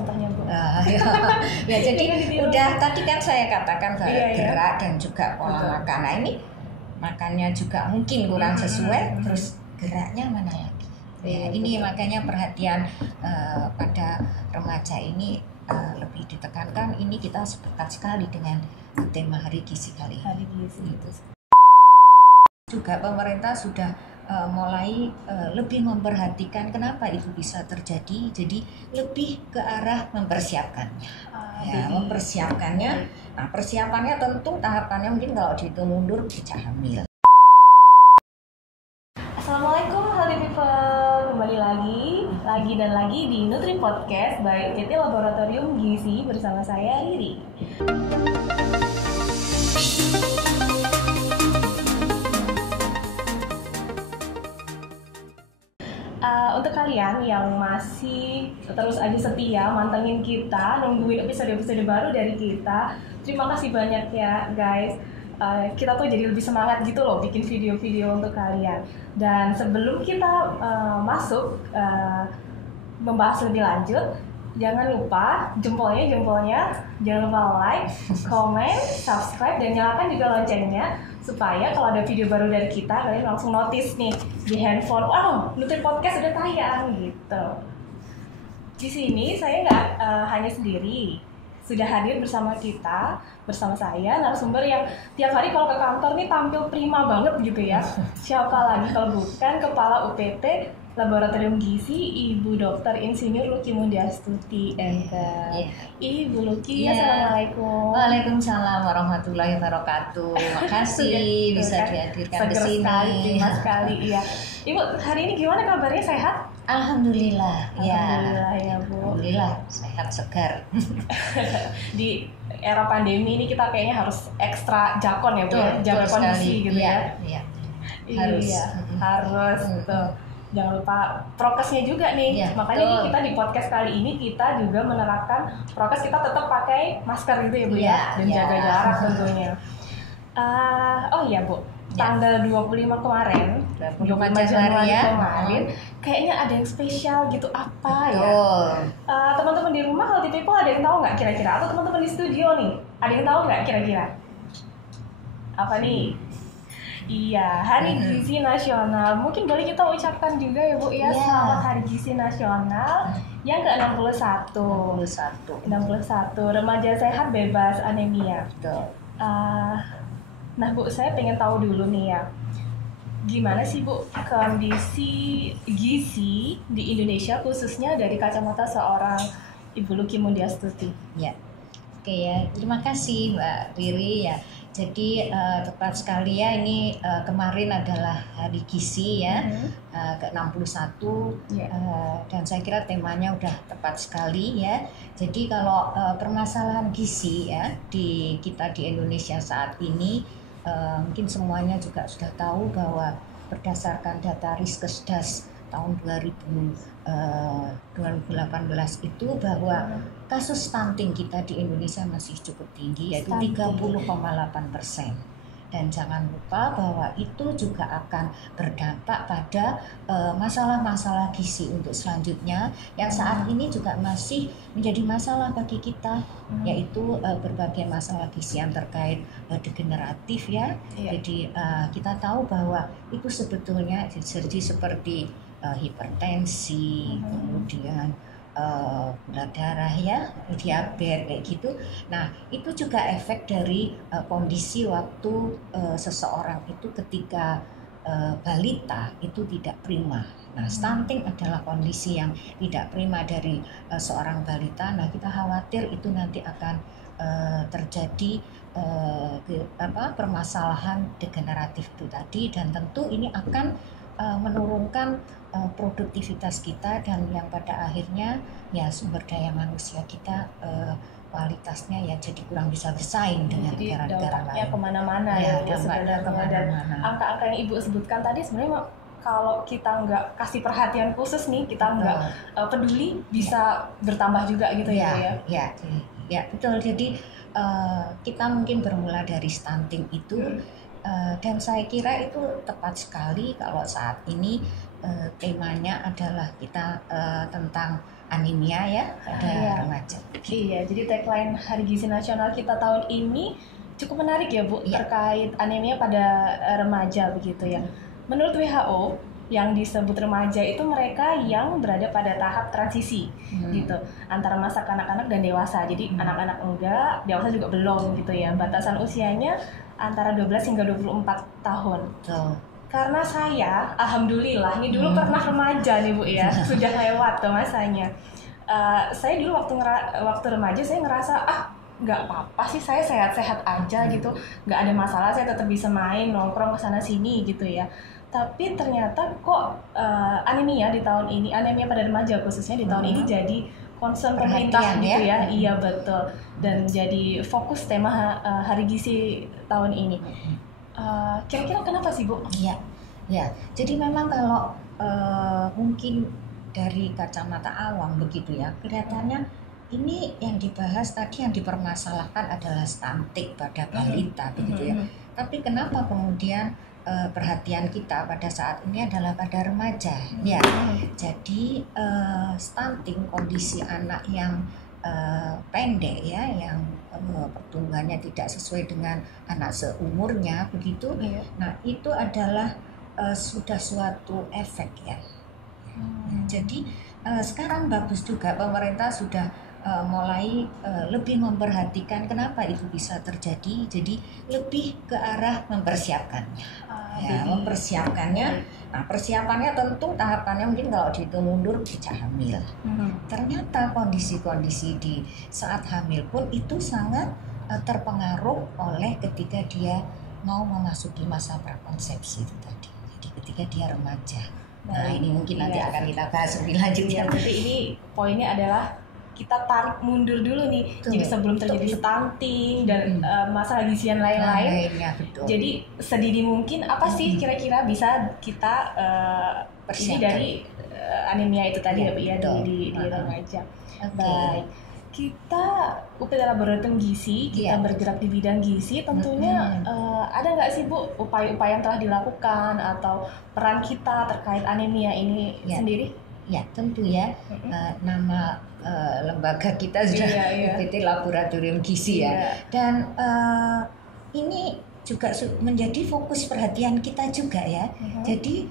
contohnya Bu. Ya jadi udah tadi kan saya katakan gerak dan juga pola makan. Nah ini makannya juga mungkin kurang sesuai, terus geraknya mana lagi? Ya, ini makanya perhatian pada remaja ini lebih ditekankan. Ini kita sepakat sekali dengan tema Hari Gizi kali ini. Hari Gizi itu. Juga pemerintah sudah mulai lebih memperhatikan kenapa itu bisa terjadi, jadi lebih ke arah mempersiapkannya. Mempersiapkannya. Nah, persiapannya tentu tahapannya mungkin kalau dihitung mundur bisa hamil. Assalamualaikum Healthy People, kembali lagi dan lagi di Nutri Podcast by UTT Laboratorium Gizi bersama saya Riri. Untuk kalian yang masih terus aja setia mantengin kita, nungguin episode-episode baru dari kita, terima kasih banyak ya guys. Kita tuh jadi lebih semangat gitu loh bikin video-video untuk kalian. Dan sebelum kita masuk membahas lebih lanjut, jangan lupa jempolnya, jangan lupa like, comment, subscribe, dan nyalakan juga loncengnya supaya kalau ada video baru dari kita kalian langsung notice nih di handphone, wow, Nutri Podcast udah tayang gitu. Di sini saya nggak hanya sendiri, sudah hadir bersama saya narasumber yang tiap hari kalau ke kantor nih tampil prima banget gitu ya. Siapa lagi kalau bukan Kepala UPT Laboratorium Gizi Ibu Dr. Insinyur Luki Mundiastuti. Ibu Luki, assalamualaikum. Waalaikumsalam warahmatullahi wabarakatuh. Makasih bisa dihadirkan ke sini. Terima sekali. Iya. Ibu, hari ini gimana kabarnya, sehat? Alhamdulillah ya Bu. Alhamdulillah sehat segar. Di era pandemi ini kita kayaknya harus ekstra jakon ya Bu, jaga kondisi gitu ya. Harus tuh. Jangan lupa prokesnya juga nih. Makanya nih kita di podcast kali ini kita juga menerapkan prokes, kita tetap pakai masker gitu ya Bu ya, dan jaga jarak tentunya. Oh iya Bu, tanggal 25 kemarin, 25 Januari kemarin, kayaknya ada yang spesial gitu, apa ya? Teman-teman di rumah Healthy People ada yang tahu nggak kira-kira? Atau teman-teman di studio nih, ada yang tahu nggak kira-kira? Apa nih? Iya, Hari Gizi Nasional. Mungkin boleh kita ucapkan juga ya Bu ya, selamat Hari Gizi Nasional yang ke-61. 61. Remaja sehat bebas anemia. Nah Bu, saya pengen tahu dulu nih ya, gimana sih Bu kondisi gizi di Indonesia khususnya dari kacamata seorang Ibu Luki Mundiastuti? Ya, oke ya, terima kasih Mbak Riri ya. Jadi tepat sekali ya, ini kemarin adalah Hari Gizi ya, ke-61 dan saya kira temanya udah tepat sekali ya. Jadi kalau permasalahan gizi ya di kita di Indonesia saat ini, mungkin semuanya juga sudah tahu bahwa berdasarkan data Riskesdas tahun 2018 itu bahwa kasus stunting kita di Indonesia masih cukup tinggi, yaitu 30,8%. Dan jangan lupa bahwa itu juga akan berdampak pada masalah-masalah gizi untuk selanjutnya yang saat ini juga masih menjadi masalah bagi kita, yaitu berbagai masalah gizi yang terkait degeneratif ya. Jadi kita tahu bahwa itu sebetulnya jadi seperti hipertensi, kemudian gula darah ya, diabetes kayak gitu. Nah, itu juga efek dari kondisi waktu seseorang itu ketika balita itu tidak prima. Nah, stunting adalah kondisi yang tidak prima dari seorang balita. Nah, kita khawatir itu nanti akan terjadi permasalahan degeneratif itu tadi, dan tentu ini akan menurunkan produktivitas kita, dan yang pada akhirnya ya sumber daya manusia kita kualitasnya ya jadi kurang bisa bersaing dengan negara-negara lain. Kemana-mana ya sebenarnya. Dan angka-angka yang Ibu sebutkan tadi sebenarnya kalau kita nggak kasih perhatian khusus nih, kita nggak peduli, bisa bertambah juga gitu ya. Ya betul. Jadi kita mungkin bermula dari stunting itu. Dan saya kira itu tepat sekali kalau saat ini temanya adalah kita tentang anemia ya pada Iya. remaja. Iya, jadi tagline Hari Gizi Nasional kita tahun ini cukup menarik ya Bu, Iya. terkait anemia pada remaja begitu ya. Menurut WHO, yang disebut remaja itu mereka yang berada pada tahap transisi gitu, antara masa kanak-kanak dan dewasa. Jadi anak-anak enggak, dewasa juga belum gitu ya. Batasan usianya antara 12 hingga 24 tahun. Betul. Karena saya, alhamdulillah, ini dulu pernah remaja nih Bu ya, sudah lewat tuh masanya. Saya dulu waktu remaja saya ngerasa nggak apa-apa sih, saya sehat-sehat aja gitu, nggak ada masalah, saya tetap bisa main nongkrong kesana sini gitu ya. Tapi ternyata kok anemia di tahun ini, anemia pada remaja khususnya di tahun ini jadi concern pemerintah gitu ya. Iya betul, dan jadi fokus tema Hari Gizi tahun ini. Kira-kira kenapa sih Bu? Iya, ya. Jadi memang kalau mungkin dari kacamata awam begitu ya, kelihatannya ini yang dibahas tadi, yang dipermasalahkan adalah stunting pada balita begitu ya. Tapi kenapa kemudian perhatian kita pada saat ini adalah pada remaja? Ya, jadi stunting, kondisi anak yang pendek ya, yang pertumbuhannya tidak sesuai dengan anak seumurnya begitu. Nah, itu adalah sudah suatu efek ya. Jadi sekarang bagus juga pemerintah sudah mulai lebih memperhatikan kenapa itu bisa terjadi. Jadi lebih ke arah mempersiapkannya. Mempersiapkannya. Nah, persiapannya tentu tahapannya mungkin kalau dihitung mundur bisa hamil. Ternyata kondisi-kondisi di saat hamil pun itu sangat terpengaruh oleh ketika dia mau memasuki masa prakonsepsi itu tadi. Jadi ketika dia remaja. Nah, ini mungkin nanti akan kita bahas lebih lanjut ya. Jadi ini poinnya adalah kita tarik mundur dulu nih. Jadi sebelum terjadi stunting dan masalah gizian lain-lain. Jadi sedini mungkin apa sih kira-kira bisa kita ini dari anemia itu tadi ya di remaja. Baik. Kita UPT Laboratorium Gizi, kita bergerak di bidang gizi, tentunya ada nggak sih Bu upaya-upaya yang telah dilakukan atau peran kita terkait anemia ini sendiri? Ya, tentu ya. Nama lembaga kita sudah UPT Laboratorium Gizi ya. Dan ini juga menjadi fokus perhatian kita juga ya. Jadi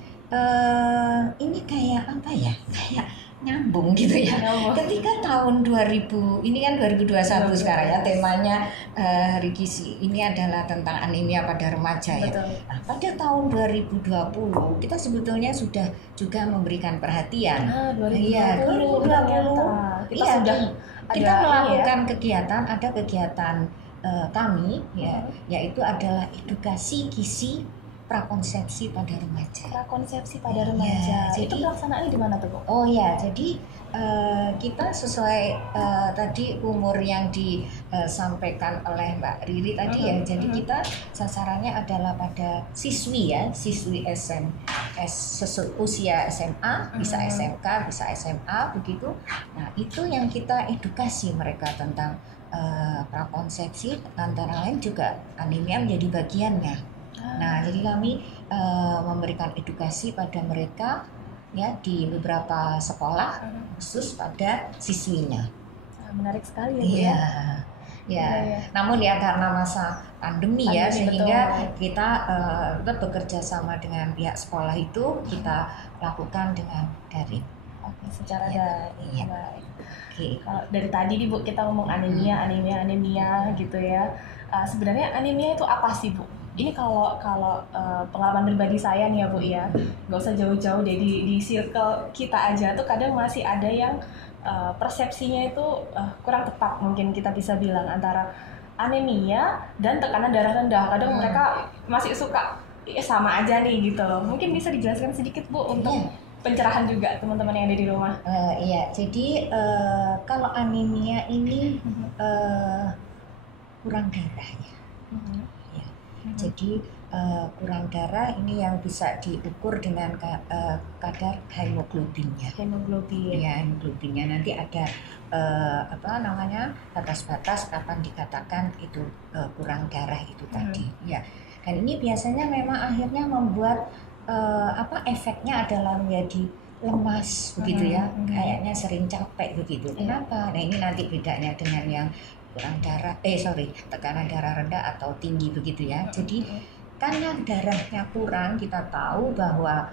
ini kayak apa ya? Kayak nyambung gitu ya. Ketika tahun 2000, ini kan 2021 sekarang ya, temanya Hari Gizi ini adalah tentang anemia pada remaja ya. Nah, pada tahun 2020 kita sebetulnya sudah juga memberikan perhatian. 2020 kita melakukan kegiatan, ada kegiatan kami ya, yaitu adalah edukasi gizi prakonsepsi pada remaja. Prakonsepsi pada remaja. Jadi, itu pelaksanaannya di mana tuh, Bu? Oh ya, jadi kita sesuai tadi umur yang disampaikan oleh Mbak Riri tadi ya. Jadi kita sasarannya adalah pada siswi ya, siswi usia SMA, bisa SMK, bisa SMA begitu. Nah, itu yang kita edukasi mereka tentang prakonsepsi, antara lain juga anemia menjadi bagiannya. Nah, jadi kami memberikan edukasi pada mereka ya di beberapa sekolah khusus pada siswinya. Menarik sekali ya. Ya. Namun ya karena masa pandemi ya, sehingga kita tetap bekerja sama dengan pihak sekolah itu kita lakukan dengan daring. Oke, secara daring. Oke. Dari tadi nih Bu kita ngomong anemia gitu ya. Sebenarnya anemia itu apa sih Bu? Ini kalau pengalaman pribadi saya nih ya Bu ya, nggak usah jauh-jauh deh, di circle kita aja tuh kadang masih ada yang persepsinya itu kurang tepat, mungkin kita bisa bilang, antara anemia dan tekanan darah rendah. Kadang mereka masih suka sama aja nih gitu loh. Mungkin bisa dijelaskan sedikit Bu untuk pencerahan juga teman-teman yang ada di rumah. Iya, jadi kalau anemia ini kurang darahnya. Jadi kurang darah ini yang bisa diukur dengan kadar hemoglobinnya. Hemoglobinnya nanti ada batas-batas kapan dikatakan itu kurang darah itu tadi. Ya. Dan ini biasanya memang akhirnya membuat efeknya adalah menjadi lemas begitu ya, kayaknya sering capek begitu. Kenapa? Nah ini nanti bedanya dengan yang kurang darah, tekanan darah rendah atau tinggi begitu ya. Jadi karena darahnya kurang, kita tahu bahwa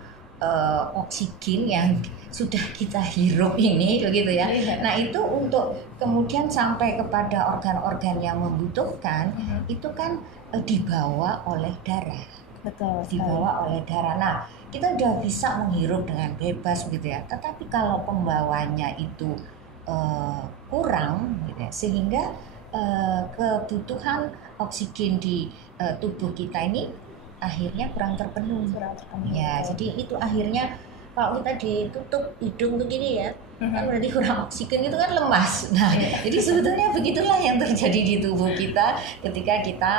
oksigen yang sudah kita hirup ini begitu ya. Nah itu untuk kemudian sampai kepada organ-organ yang membutuhkan itu kan dibawa oleh darah. Betul. Dibawa oleh darah. Nah kita udah bisa menghirup dengan bebas gitu ya. Tetapi kalau pembawanya itu kurang gitu ya, sehingga kebutuhan oksigen di tubuh kita ini akhirnya kurang terpenuhi. Ya, jadi itu akhirnya kalau kita ditutup hidung begini ya, kan berarti kurang oksigen, itu kan lemas. Nah, jadi sebetulnya begitulah yang terjadi di tubuh kita ketika kita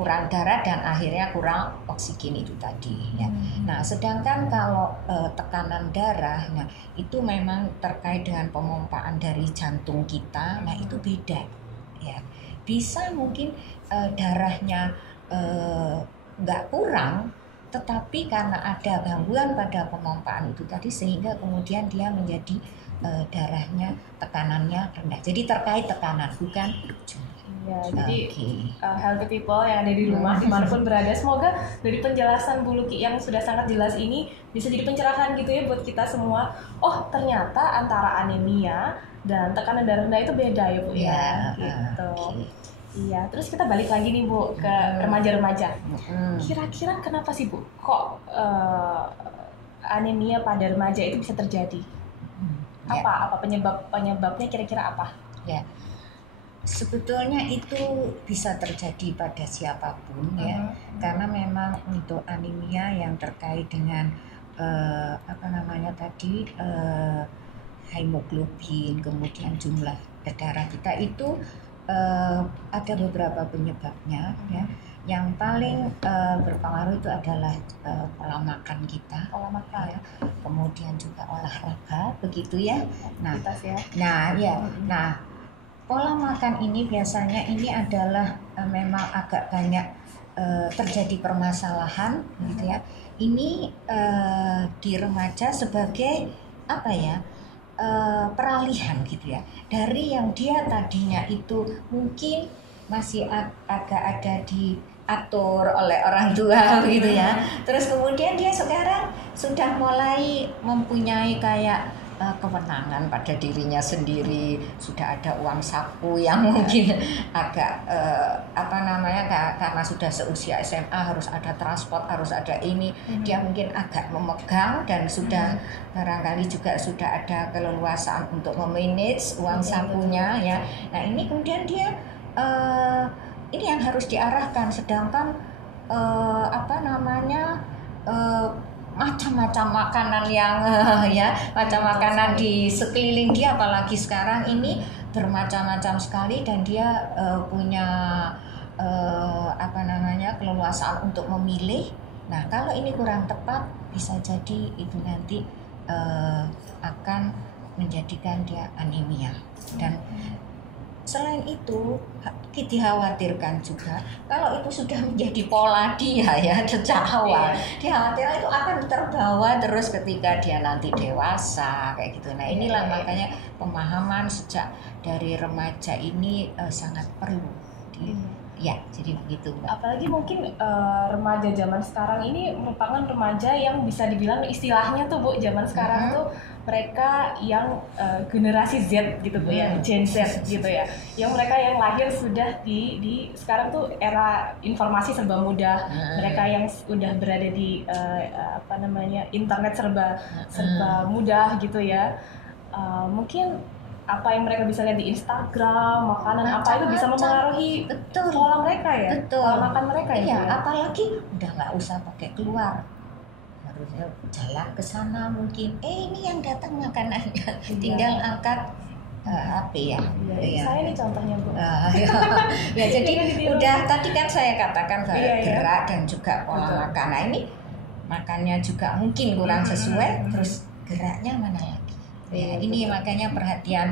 kurang darah dan akhirnya kurang oksigen itu tadi. Ya. Nah, sedangkan kalau tekanan darah, nah itu memang terkait dengan pemompaan dari jantung kita. Nah, itu beda. Ya, bisa mungkin darahnya nggak kurang, tetapi karena ada gangguan pada pemompaan itu tadi sehingga kemudian dia menjadi darahnya tekanannya rendah. Jadi terkait tekanan bukan jumlah. Ya, jadi healthy people yang ada di rumah dimanapun berada, semoga dari penjelasan Bu Luki yang sudah sangat jelas ini bisa jadi pencerahan gitu ya buat kita semua. Oh ternyata antara anemia dan tekanan darah rendah itu beda ya Bu ya, gitu. Iya, terus kita balik lagi nih Bu ke remaja-remaja. Kira-kira kenapa sih Bu kok anemia pada remaja itu bisa terjadi? Apa penyebabnya kira-kira apa? Ya, sebetulnya itu bisa terjadi pada siapapun ya, karena memang untuk anemia yang terkait dengan hemoglobin, kemudian jumlah darah kita itu ada beberapa penyebabnya ya. Yang paling berpengaruh itu adalah pola makan kita, ya. Kemudian juga olahraga begitu ya. Nah pola makan ini biasanya ini adalah memang agak banyak terjadi permasalahan gitu ya. Ini di remaja sebagai apa ya? Peralihan gitu ya, dari yang dia tadinya itu mungkin masih agak ada diatur oleh orang tua begitu ya, terus kemudian dia sekarang sudah mulai mempunyai kayak kewenangan pada dirinya sendiri, sudah ada uang saku yang mungkin agak karena sudah seusia SMA harus ada transport, harus ada ini, dia mungkin agak memegang dan sudah barangkali juga sudah ada keleluasaan untuk memanage uang sakunya ya. Nah ini kemudian dia ini yang harus diarahkan, sedangkan macam-macam makanan yang macam makanan di sekeliling dia, apalagi sekarang ini bermacam-macam sekali dan dia punya keleluasaan untuk memilih. Nah kalau ini kurang tepat bisa jadi itu nanti akan menjadikan dia anemia. Dan selain itu dikhawatirkan juga kalau itu sudah menjadi pola dia ya sejak awal, dikhawatirkan itu akan terbawa terus ketika dia nanti dewasa kayak gitu. Nah inilah makanya pemahaman sejak dari remaja ini sangat perlu. Ya, jadi begitu Mbak. Apalagi mungkin remaja zaman sekarang ini merupakan remaja yang bisa dibilang istilahnya tuh Bu, zaman sekarang tuh mereka yang generasi Z gitu Bu ya, Gen Z gitu ya. Yang mereka yang lahir sudah di sekarang tuh era informasi serba mudah. Mereka yang udah berada di internet serba mudah gitu ya. Mungkin apa yang mereka bisa lihat di Instagram, makanan apa itu bisa mempengaruhi pola mereka ya, pola makan mereka ya. Apalagi udah nggak usah pakai keluar, harusnya jalan ke sana mungkin. Ini yang datang makanannya, tinggal angkat HP ya. Saya ini contohnya Bu. Ya jadi udah tadi kan saya katakan gerak dan juga pola makan. Nah ini makannya juga mungkin kurang sesuai, terus geraknya mana lagi? Ya, ini makanya perhatian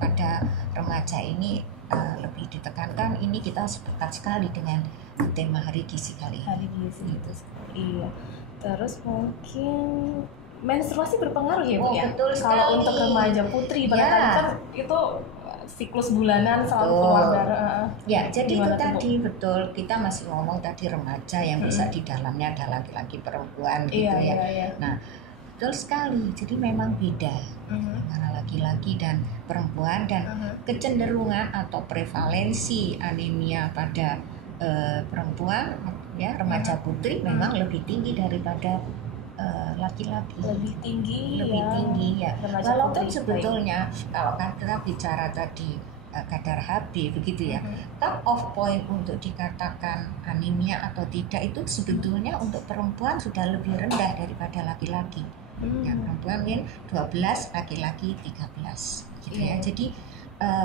pada remaja ini lebih ditekankan. Ini kita sepakat sekali dengan tema Hari Gizi kali ini. Hari Gizi itu. Iya. Terus mungkin menstruasi berpengaruh ya Bu ya? Betul sekali. Kalau untuk remaja putri pada Ya. kan itu siklus bulanan selalu Betul. keluar darah. Ya, jadi Gimana itu tuh, Bu? tadi betul, kita masih ngomong tadi remaja yang bisa di dalamnya ada laki-laki perempuan gitu ya. Iya. Nah, betul sekali. Jadi memang beda antara laki-laki dan perempuan, dan kecenderungan atau prevalensi anemia pada perempuan ya remaja putri memang lebih tinggi daripada laki-laki. Lebih tinggi Ya. remaja Walaupun putri. sebetulnya kalau kan kita bicara tadi kadar HB begitu ya, cut off point untuk dikatakan anemia atau tidak itu sebetulnya untuk perempuan sudah lebih rendah daripada laki-laki. Ya, perempuan mungkin 12, laki-laki 13 gitu ya. Jadi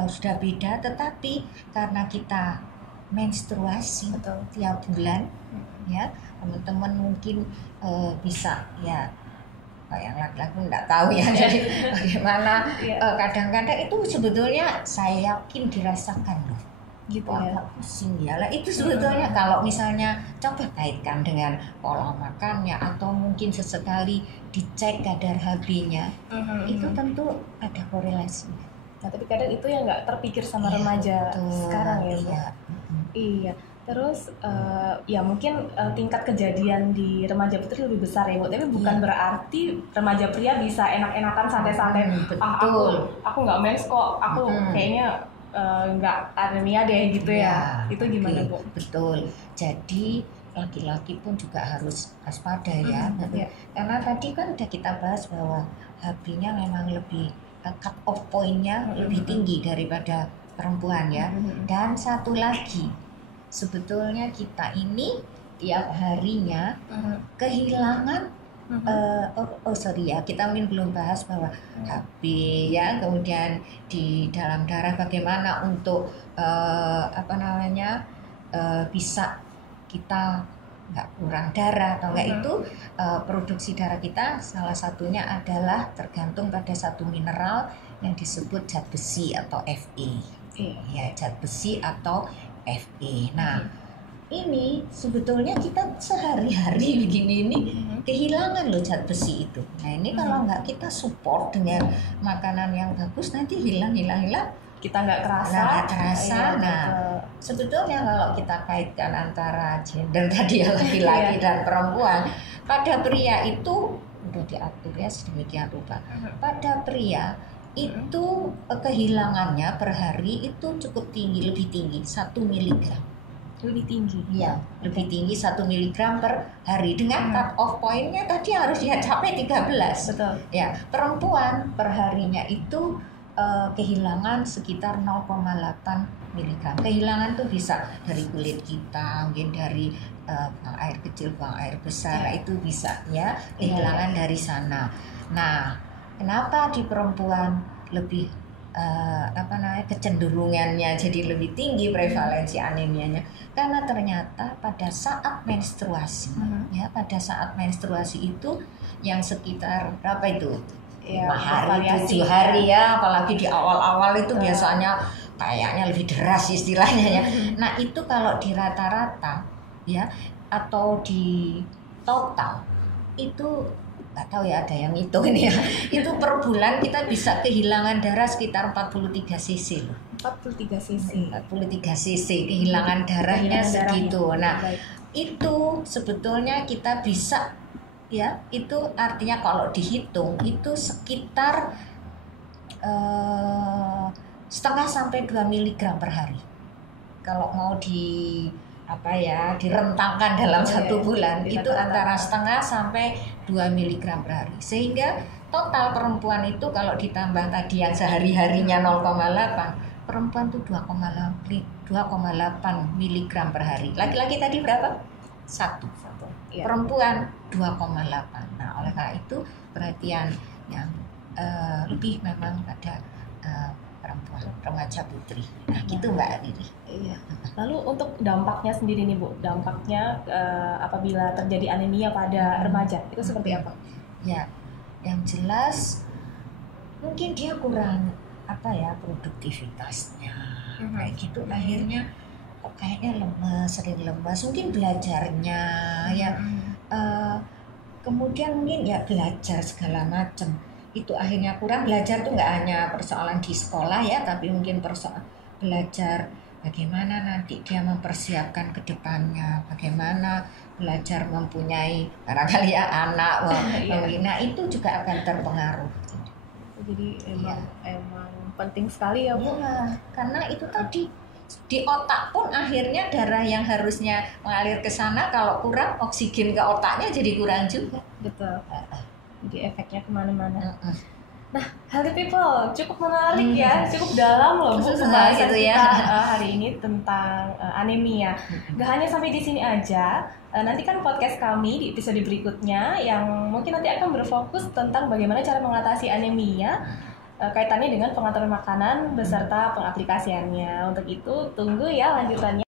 sudah beda, tetapi karena kita menstruasi tiap bulan ya, teman-teman mungkin bisa ya, yang laki-laki nggak tahu ya jadi bagaimana. Kadang-kadang itu sebetulnya saya yakin dirasakan loh gitu ya, agak pusing ya lah. Itu sebetulnya kalau misalnya coba kaitkan dengan pola makannya atau mungkin sesekali dicek kadar HB-nya, itu tentu ada korelasinya. Nah, tapi kadang itu yang nggak terpikir sama remaja sekarang ya Bu. Iya. Terus ya mungkin tingkat kejadian di remaja putri lebih besar ya Bu. Tapi bukan berarti remaja pria bisa enak-enakan santai-santai. Aku nggak mens kok. Aku kayaknya nggak anemia deh gitu ya. Itu gimana Bu? Betul. Jadi laki-laki pun juga harus waspada ya. Karena tadi kan udah kita bahas bahwa HB-nya memang lebih cut off point-nya lebih tinggi daripada perempuan ya. Dan satu lagi, sebetulnya kita ini tiap harinya kehilangan kita mungkin belum bahas bahwa HB ya, kemudian di dalam darah bagaimana untuk bisa kita nggak kurang darah atau enggak. Itu produksi darah kita salah satunya adalah tergantung pada satu mineral yang disebut zat besi atau Fe. Ya, zat besi atau Fe. Nah, ini sebetulnya kita sehari-hari begini ini kehilangan loh zat besi itu. Nah, ini kalau nggak kita support dengan makanan yang bagus, nanti hilang kita nggak terasa. Nah, sebetulnya kalau kita kaitkan antara gender tadi ya, laki-laki dan perempuan, pada pria itu udah diatur ya sedemikian rupa. Pada pria itu kehilangannya per hari itu cukup tinggi, lebih tinggi 1 miligram. Lebih tinggi? Iya, lebih tinggi 1 miligram per hari. Dengan cut off point-nya tadi harus dia capai 13. Betul. Ya, perempuan per harinya itu kehilangan sekitar 0,8 miligram. Kehilangan tuh bisa dari kulit kita, mungkin dari buang air kecil, buang air besar, itu bisa ya, kehilangan dari sana. Nah, kenapa di perempuan lebih kecenderungannya jadi lebih tinggi prevalensi anemianya? Karena ternyata pada saat menstruasi ya, pada saat menstruasi itu yang sekitar berapa itu? 5 hari, 7 hari ya, apalagi di awal-awal itu biasanya kayaknya lebih deras istilahnya ya. Nah, itu kalau di rata-rata ya atau di total itu nggak tahu ya, ada yang hitung ini ya. Itu per bulan kita bisa kehilangan darah sekitar 43 cc loh. 43 cc. 43 cc kehilangan darahnya segitu. Nah, itu sebetulnya kita bisa ya, itu artinya kalau dihitung itu sekitar 0,5 sampai 2 miligram per hari. Kalau mau direntangkan dalam satu bulan itu antara 0,5 sampai 2 miligram per hari. Sehingga total perempuan itu kalau ditambah tadi yang sehari-harinya 0,8, perempuan itu 2,8 miligram per hari. Laki-laki tadi berapa? 1. Perempuan 2,8. Nah, oleh karena itu perhatian yang lebih memang pada perempuan, remaja putri. Nah, gitu Mbak Riri. Iya. Lalu untuk dampaknya sendiri nih Bu, dampaknya apabila terjadi anemia pada remaja itu seperti apa? Ya, yang jelas mungkin dia kurang produktivitasnya, kayak gitu. Akhirnya kayaknya lemas, sering lemas, mungkin belajarnya ya kemudian mungkin ya belajar segala macam itu akhirnya kurang. Belajar tuh nggak hanya persoalan di sekolah ya, tapi mungkin persoalan belajar bagaimana nanti dia mempersiapkan ke depannya, bagaimana belajar mempunyai barangkali ya anak, nah itu juga akan terpengaruh. Jadi emang penting sekali ya Bu. Ya, karena itu tadi di otak pun akhirnya darah yang harusnya mengalir ke sana kalau kurang oksigen ke otaknya jadi kurang juga. Betul. Jadi efeknya kemana-mana. Nah, Healthy People cukup menarik ya, cukup dalam loh Bu pembahasan gitu ya. kita hari ini tentang anemia. Gak hanya sampai di sini aja, nanti kan podcast kami di episode berikutnya yang mungkin nanti akan berfokus tentang bagaimana cara mengatasi anemia, kaitannya dengan pengaturan makanan beserta pengaplikasiannya. Untuk itu tunggu ya lanjutannya.